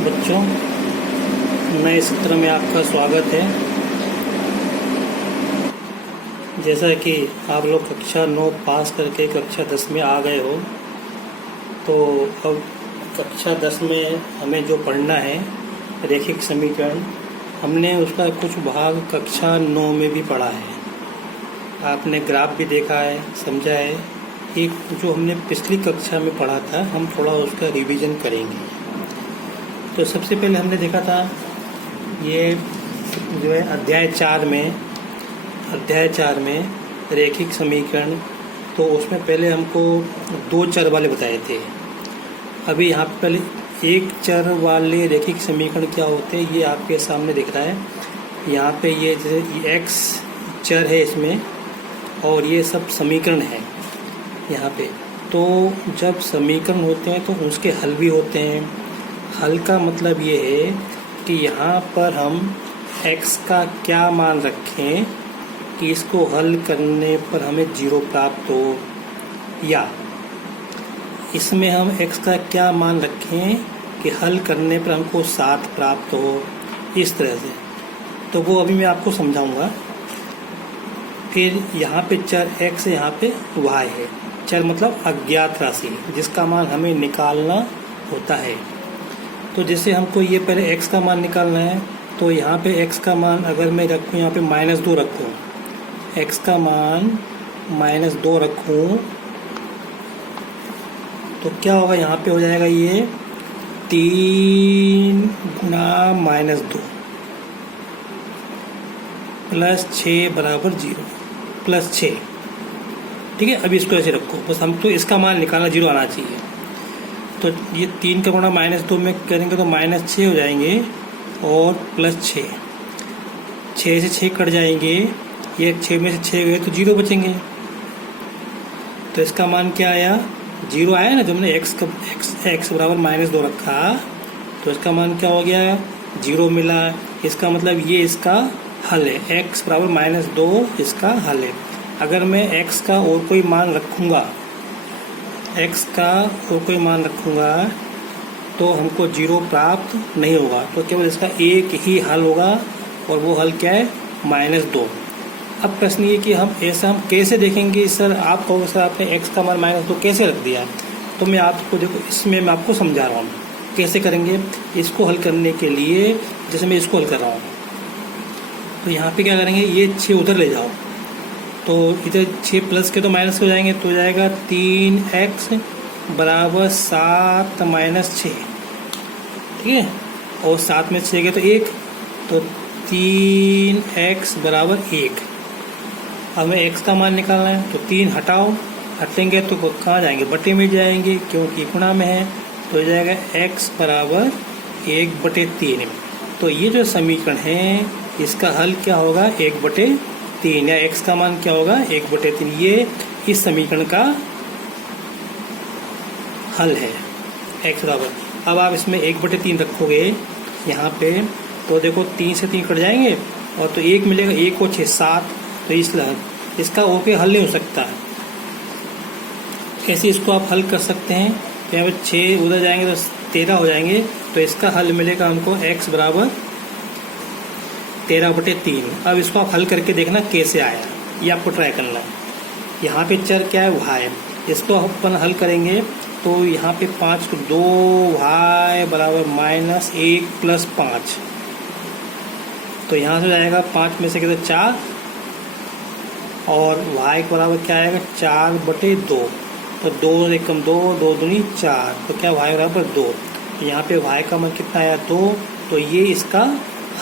बच्चों, नए सत्र में आपका स्वागत है। जैसा कि आप लोग कक्षा 9 पास करके कक्षा 10 में आ गए हो, तो अब कक्षा 10 में हमें जो पढ़ना है रैखिक समीकरण, हमने उसका कुछ भाग कक्षा 9 में भी पढ़ा है। आपने ग्राफ भी देखा है, समझा है। एक जो हमने पिछली कक्षा में पढ़ा था, हम थोड़ा उसका रिवीजन करेंगे। तो सबसे पहले हमने देखा था ये जो है अध्याय 4 में रैखिक समीकरण। तो उसमें पहले हमको 2 चर वाले बताए थे। अभी यहाँ पे पहले 1 चर वाले रैखिक समीकरण क्या होते हैं ये आपके सामने दिख रहा है। यहाँ पे ये जैसे x चर है इसमें, और ये सब समीकरण है यहाँ पे। तो जब समीकरण होते हैं तो उसके हल भी होते हैं। हल का मतलब ये है कि यहाँ पर हम x का क्या मान रखें कि इसको हल करने पर हमें 0 प्राप्त हो, या इसमें हम x का क्या मान रखें कि हल करने पर हमको 7 प्राप्त हो, इस तरह से। तो वो अभी मैं आपको समझाऊंगा। फिर यहाँ पे चर x है, यहाँ पे y है। चर मतलब अज्ञात राशि जिसका मान हमें निकालना होता है। तो जैसे हमको ये पहले x का मान निकालना है, तो यहाँ पे x का मान अगर मैं रखूँ, यहाँ पे -2 रखूँ, x का मान -2 रखूँ, तो क्या होगा, यहाँ पे हो जाएगा ये 3 × -2 प्लस 6 बराबर 0 प्लस 6। ठीक है, अभी इसको ऐसे रखो, बस हमको इसका मान निकालना 0 आना चाहिए। तो ये 3 का गुणा -2 में करेंगे तो -6 हो जाएंगे, और प्लस 6, 6 से 6 कट जाएंगे, ये 6 में से 6 गए तो 0 बचेंगे। तो इसका मान क्या आया, 0 आया ना। जब हमने x बराबर -2 रखा तो इसका मान क्या हो गया, 0 मिला। इसका मतलब ये इसका हल है, x बराबर -2 इसका हल है। अगर मैं x का और कोई मान रखूँगा, तो हमको 0 प्राप्त नहीं होगा। तो केवल इसका एक ही हल होगा, और वो हल क्या है, -2। अब प्रश्न ये कि हम कैसे देखेंगे सर। आप कहोगे सर आपने x का मान -2 कैसे रख दिया। तो मैं आपको देखो, इसमें मैं आपको समझा रहा हूँ कैसे करेंगे। इसको हल करने के लिए जैसे मैं इसको हल कर रहा हूँ, तो यहाँ पे क्या करेंगे, ये 6 उधर ले जाओ, तो इधर 6 प्लस के तो माइनस हो जाएंगे, तो हो जाएगा 3x बराबर 7 - 6। ठीक है, और 7 में 6 गए तो 1, तो 3x बराबर 1। अब हमें x का मान निकालना है, तो 3 हटाओ, हटेंगे तो कहाँ जाएंगे, बटे में जाएंगे, क्योंकि गुणा में है। तो हो जाएगा x बराबर 1/3। तो ये जो समीकरण है इसका हल क्या होगा, 1/3, या x का मान क्या होगा, 1/3। ये इस समीकरण का हल है, x बराबर। अब आप इसमें 1/3 रखोगे यहाँ पे, तो देखो 3 से 3 कट जाएंगे, और तो 1 मिलेगा, 1 और 6 7। तो इसका ओके हल नहीं हो सकता। कैसे इसको आप हल कर सकते हैं, तो यहाँ पे 6 उधर जाएंगे तो 13 हो जाएंगे। तो इसका हल मिलेगा हमको x बराबर 13/3। अब इसको आप हल करके देखना कैसे आया, ये आपको ट्राई करना है। यहाँ पे चर क्या है, y। इसको अपन हल करेंगे तो यहाँ पे 5 को 2y बराबर -1 + 5। तो यहाँ से जाएगा 5 में से कितना 4, और y के बराबर क्या आएगा, 4/2। तो 2 एक कम 2, 2 दूनी 4, तो क्या y बराबर 2। यहाँ पे y का मान कितना आया, 2। तो ये इसका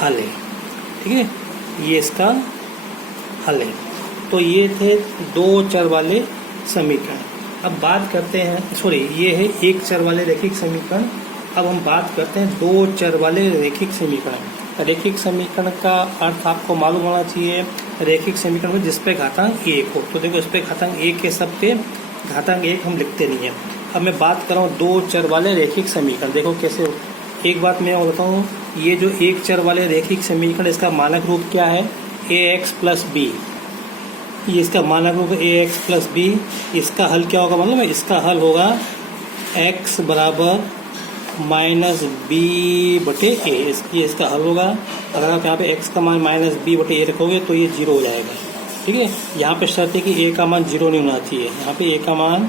हल है। ठीक है, ये इसका हल है। तो ये थे 2 चर वाले समीकरण। अब बात करते हैं, सॉरी, ये है 1 चर वाले रैखिक समीकरण। अब हम बात करते हैं 2 चर वाले रैखिक समीकरण। रैखिक समीकरण का अर्थ आपको मालूम होना चाहिए। रैखिक समीकरण में जिस पे घातांक 1 हो, तो देखो इस पे घातांक 1 के, सब पे घातांक 1 हम लिखते नहीं हैं। अब मैं बात कर रहा हूँ 2 चर वाले रैखिक समीकरण, देखो कैसे हो। एक बात मैं बताता हूँ, ये जो 1 चर वाले रैखिक समीकरण, इसका मानक रूप क्या है, ax + b। ये इसका मानक रूप है ax + b। इसका हल क्या होगा, मतलब इसका हल होगा x बराबर माइनस बी बटे ए, इसका हल होगा। अगर आप यहाँ पे x का मान माइनस बी बटे ए रखोगे तो ये 0 हो जाएगा। ठीक है, यहाँ पे शर्त है कि a का मान 0 नहीं होना चाहिए, यहाँ पे a का मान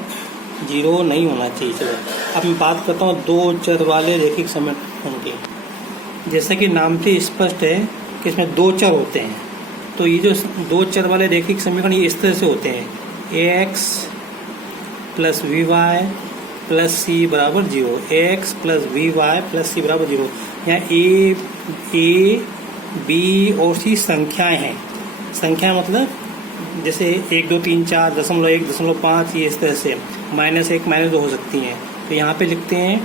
0 नहीं होना चाहिए। चलो अब मैं बात करता हूँ दो चर वाले रैखिक समीकरण की। जैसा कि नाम से स्पष्ट है कि इसमें दो चर होते हैं, तो ये जो दो चर वाले रैखिक समीकरण ये इस तरह से होते हैं, ax plus V Y plus C बराबर 0, ax plus V Y plus C बराबर 0। यहाँ ए बी और सी संख्याएं हैं। संख्या मतलब जैसे 1 2 3 4 0.1 0.5 ये इस तरह से, -1 -2 हो सकती हैं। तो यहाँ पे लिखते हैं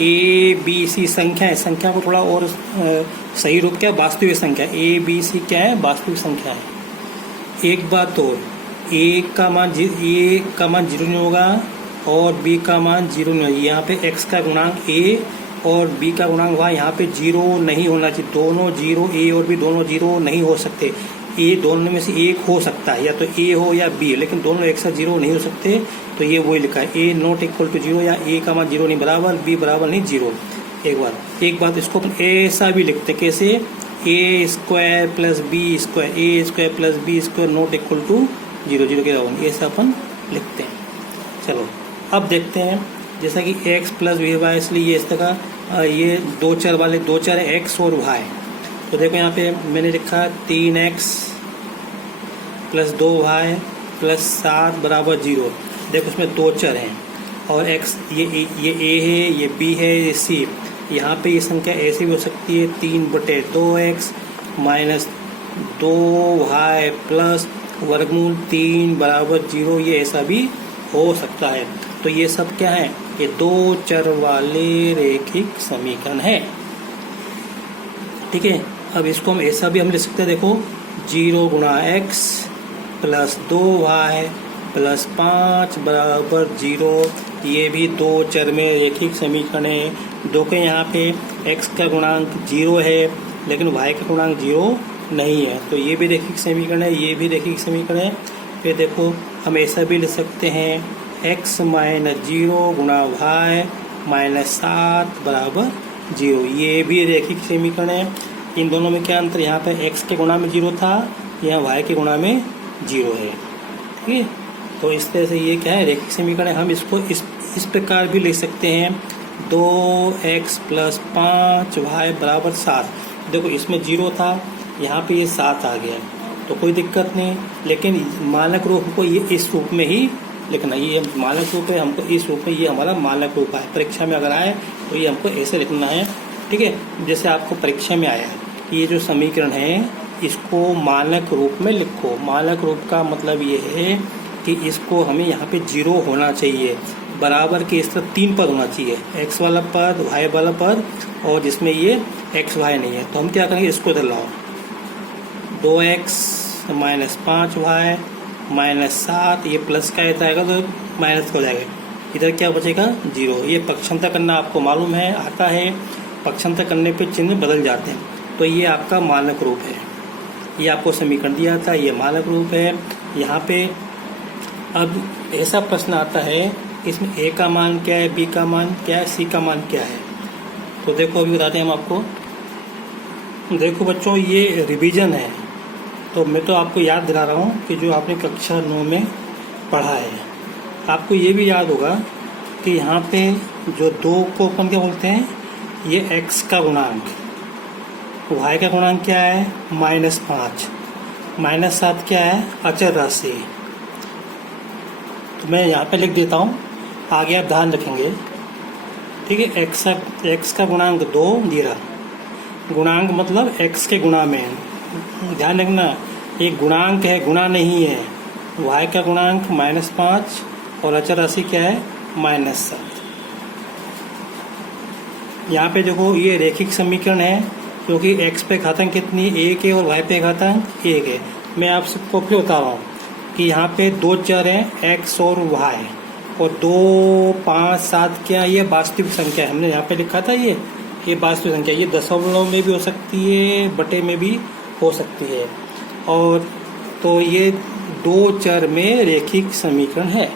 ए बी सी संख्या है। संख्या को थोड़ा और सही रूप क्या, वास्तविक संख्या। ए बी सी क्या है, वास्तविक संख्या है। एक बात और, ए का मान 0 नहीं होगा और बी का मान 0 नहीं होगा। यहाँ पे x का गुणांक a और b का गुणांक y, यहाँ पे 0 नहीं होना चाहिए। दोनों 0, a और b दोनों 0 नहीं हो सकते। a दोनों में से एक हो सकता है, या तो a हो या b, लेकिन दोनों एक साथ 0 नहीं हो सकते। तो ये वही लिखा है, a नॉट इक्वल टू 0, या a का मान 0 नहीं बराबर, b बराबर नहीं 0। एक बात इसको अपन ऐसा भी लिखते, कैसे, a square plus B square, a square plus B square not equal to 0 के बराबर, ऐसा अपन लिखते हैं। चलो अब देखते हैं, जैसा कि x प्लस वी वाई, इसलिए ये इस तरह ये दो चर वाले दो चर है x और y। तो देखो यहाँ पे मैंने लिखा 3x प्लस 2y प्लस 7 बराबर 0। देखो उसमें दो चर हैं और x ये a है, ये b है, ये c। यहाँ पे ये संख्या ऐसी भी हो सकती है 3/2x माइनस 2y प्लस वर्गमूल 3 बराबर 0, ये ऐसा भी हो सकता है। तो ये सब क्या है, ये दो चर वाले रैखिक समीकरण है। ठीक है, अब इसको हम ऐसा भी हम लिख सकते हैं, देखो 0 गुणा x प्लस 2y प्लस 5 बराबर 0, ये भी दो चर में रैखिक समीकरण है। दो के यहाँ पे x का गुणांक 0 है लेकिन y का गुणांक 0 नहीं है, तो ये भी रैखिक समीकरण है, ये भी रैखिक समीकरण है। फिर देखो हम ऐसा भी लिख सकते हैं, x माइनस 0 गुणा y माइनस 7 बराबर 0, ये भी रैखिक समीकरण है। इन दोनों में क्या अंतर, यहाँ पे x के गुणा में 0 था, यहाँ y के गुणा में 0 है। ठीक है, तो इस तरह से ये क्या है, रैखिक समीकरण है। हम इसको इस प्रकार भी लिख सकते हैं, 2x प्लस 5y बराबर 7। देखो इसमें 0 था, यहाँ पे ये 7 आ गया, तो कोई दिक्कत नहीं। लेकिन मानक रूप को ये इस रूप में ही लिखना, ये मानक रूप है, हमको इस रूप में, ये हमारा मानक रूप है। परीक्षा में अगर आए तो ये हमको ऐसे लिखना है। ठीक है, जैसे आपको परीक्षा में आया है, ये जो समीकरण है इसको मानक रूप में लिखो। मानक रूप का मतलब ये है कि इसको हमें यहाँ पे 0 होना चाहिए, बराबर के इस तरह 3 पद होना चाहिए, x वाला पद, y वाला पद, और जिसमें ये x y नहीं है। तो हम क्या करेंगे, इसको इधर लाओ, 2x माइनस 5y माइनस 7, ये प्लस का इधर आएगा तो माइनस का हो जाएगा, इधर क्या बचेगा 0। ये पक्षांतर करना आपको मालूम है, आता है, पक्षांतर करने पे चिन्ह बदल जाते हैं। तो ये आपका मानक रूप है, ये आपको समीकरण दिया था, ये मानक रूप है। यहाँ पे अब ऐसा प्रश्न आता है कि इसमें a का मान क्या है, b का मान क्या है, c का मान क्या है। तो देखो अभी बताते हैं हम आपको। देखो बच्चों, ये रिवीजन है, तो मैं तो आपको याद दिला रहा हूँ कि जो आपने कक्षा 9 में पढ़ा है। आपको ये भी याद होगा कि यहाँ पे जो 2 को अपन क्या बोलते हैं, ये x का गुणांक, y का गुणांक क्या है, -5, -7 क्या है, अचर राशि। तो मैं यहाँ पे लिख देता हूँ, आगे आप ध्यान रखेंगे। ठीक है, x का गुणांक 2 दिया, गुणांक मतलब x के गुणा में, ध्यान रखना एक गुणांक है, गुणा नहीं है। y का गुणांक -5 और अचर राशि क्या है, -7। यहाँ पे देखो ये रैखिक समीकरण है, क्योंकि x पे घातांक कितनी 1 है और y पे घातांक 1 है। मैं आप सबको फिर बता रहा हूँ कि यहाँ पे दो चर हैं, x और y, और 2 5 7 क्या, ये वास्तविक संख्या है। हमने यहाँ पे लिखा था ये वास्तविक संख्या, ये दशमलव में भी हो सकती है, बटे में भी हो सकती है। और तो ये दो चर में रैखिक समीकरण है।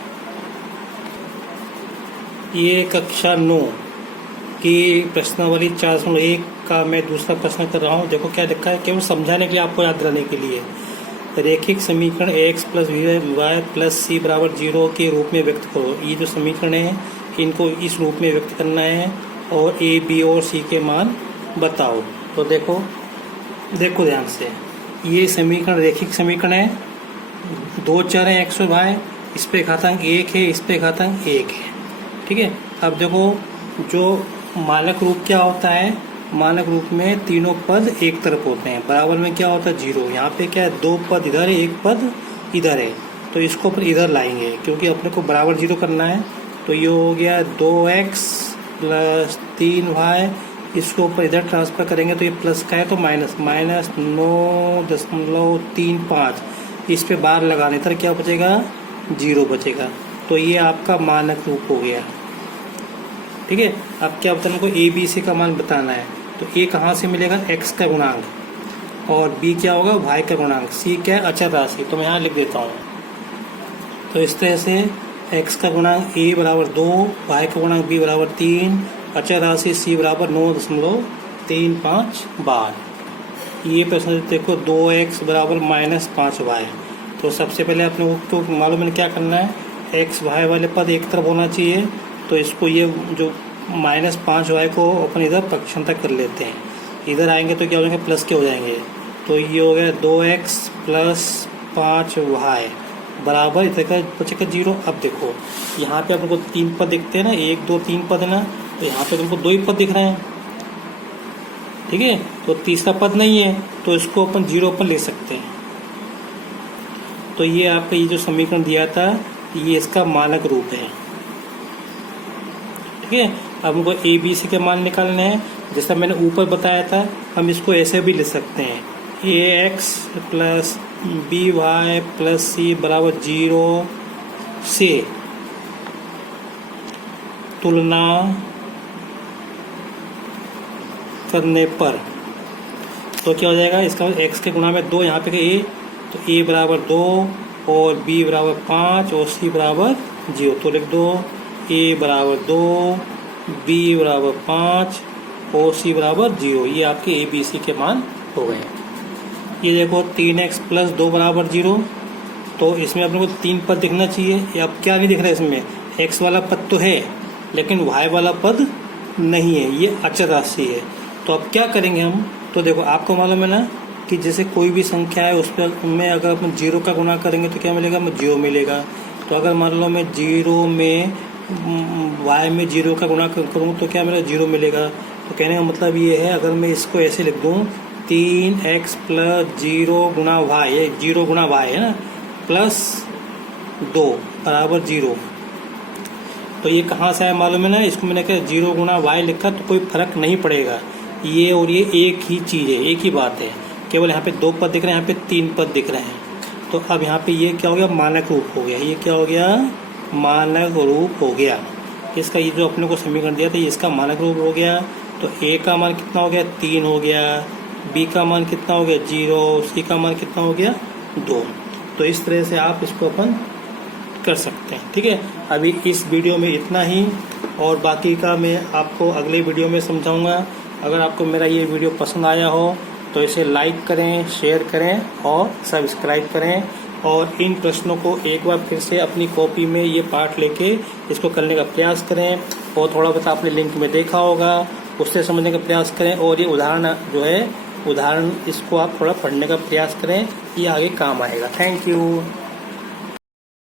ये कक्षा 9 कि प्रश्नावली 4.1 का मैं दूसरा प्रश्न कर रहा हूँ। देखो क्या लिखा है, केवल समझाने के लिए, आपको याद रहने के लिए। रैखिक समीकरण ax plus y plus c बराबर 0 के रूप में व्यक्त करो। ये जो समीकरण है इनको इस रूप में व्यक्त करना है और a, b और c के मान बताओ। तो देखो ध्यान से, ये समीकरण रैखिक समीकरण है, दो चर हैं x और y, इस पे घातांक 1 है, इस पे घातांक 1 है। ठीक है। अब देखो जो मानक रूप क्या होता है, मानक रूप में तीनों पद एक तरफ होते हैं, बराबर में क्या होता है 0। यहाँ पे क्या है, दो पद इधर है, एक पद इधर है, तो इसको अपन इधर लाएंगे क्योंकि अपने को बराबर 0 करना है। तो ये हो गया 2x प्लस 3y, इसको ऊपर इधर ट्रांसफर करेंगे तो ये प्लस का है तो माइनस 9.35, इस पे बार लगाने पर क्या बचेगा, 0 बचेगा। तो ये आपका मानक रूप हो गया। ठीक है। अब क्या बताना को ए बी सी का मान बताना है। तो ए कहाँ से मिलेगा, x का गुणांक, और b क्या होगा, y का गुणांक, c क्या है, अचर राशि। तो मैं यहाँ लिख देता हूँ। तो इस तरह से x का गुणांक a बराबर 2, y का गुणांक b बराबर 3, अचर राशि c बराबर 9.35 बार। ये प्रश्न देखो 2x बराबर -5y। तो सबसे पहले अपने को मालूम है क्या करना है, x y वाले पद एक तरफ होना चाहिए। तो इसको ये जो -5y को अपन इधर पक्षांतर कर लेते हैं, इधर आएंगे तो क्या हो जाएंगे, प्लस के हो जाएंगे। तो ये हो गया 2x प्लस 5y बराबर इधर का बचेगा 0। अब देखो यहाँ पे अपन को 3 पद दिखते हैं ना, 1 2 3 पद है ना, तो यहाँ पे तुमको 2 ही पद दिख रहे हैं। ठीक है। तो तीसरा पद नहीं है तो इसको अपन 0 पर ले सकते हैं। तो ये आपका ये जो समीकरण दिया था ये इसका मानक रूप है। ठीक है। अब हमको ए बी सी के मान निकालने हैं। जैसा मैंने ऊपर बताया था, हम इसको ऐसे भी लिख सकते हैं, A X plus B Y plus C बराबर 0 से तुलना करने पर तो क्या हो जाएगा, इसका x के गुणा में 2, यहाँ पे a, तो a बराबर 2 और b बराबर 5 और c बराबर 0। तो लिख दो a बराबर 2, b बराबर 5 और c बराबर 0। ये आपके a b c के मान हो गए। ये देखो 3x प्लस 2 बराबर 0। तो इसमें अपने को 3 पद दिखना चाहिए। ये अब क्या नहीं दिख रहा है, इसमें x वाला पद तो है लेकिन y वाला पद नहीं है, ये अचर राशि है। तो अब क्या करेंगे हम, तो देखो आपको मालूम है ना कि जैसे कोई भी संख्या है उस पर में अगर अपन 0 का गुणा करेंगे तो क्या मिलेगा, 0 मिलेगा। तो अगर मान लो मैं 0 में y में 0 का गुणा करूँ तो क्या मिलेगा, 0 मिलेगा। तो कहने का मतलब ये है, अगर मैं इसको ऐसे लिख दूँ 3x प्लस 0 गुणा y, ये 0 गुणा y है ना, प्लस 2 बराबर 0। तो ये कहाँ से आया मालूम है ना, इसको मैंने कहा 0 गुणा y लिखा तो कोई फर्क नहीं पड़ेगा, ये और ये एक ही चीज़ है, एक ही बात है। केवल यहाँ पे 2 पद दिख रहे हैं, यहाँ पे 3 पद दिख रहे हैं। तो अब यहाँ पे ये क्या हो गया, मानक रूप हो गया। ये क्या हो गया, मानक रूप हो गया। इसका ये जो अपने को समीकरण दिया था ये इसका मानक रूप हो गया। तो a का मान कितना हो गया, 3 हो गया, b का मान कितना हो गया, 0, c का मान कितना हो गया, 2। तो इस तरह से आप इसको अपन कर सकते हैं। ठीक है। अभी इस वीडियो में इतना ही, और बाकी का मैं आपको अगले वीडियो में समझाऊंगा। अगर आपको मेरा ये वीडियो पसंद आया हो तो इसे लाइक करें, शेयर करें और सब्सक्राइब करें। और इन प्रश्नों को एक बार फिर से अपनी कॉपी में ये पाठ लेके इसको करने का प्रयास करें, और थोड़ा बहुत आपने लिंक में देखा होगा उससे समझने का प्रयास करें। और ये उदाहरण जो है, उदाहरण इसको आप थोड़ा पढ़ने का प्रयास करें, ये आगे काम आएगा। Thank you.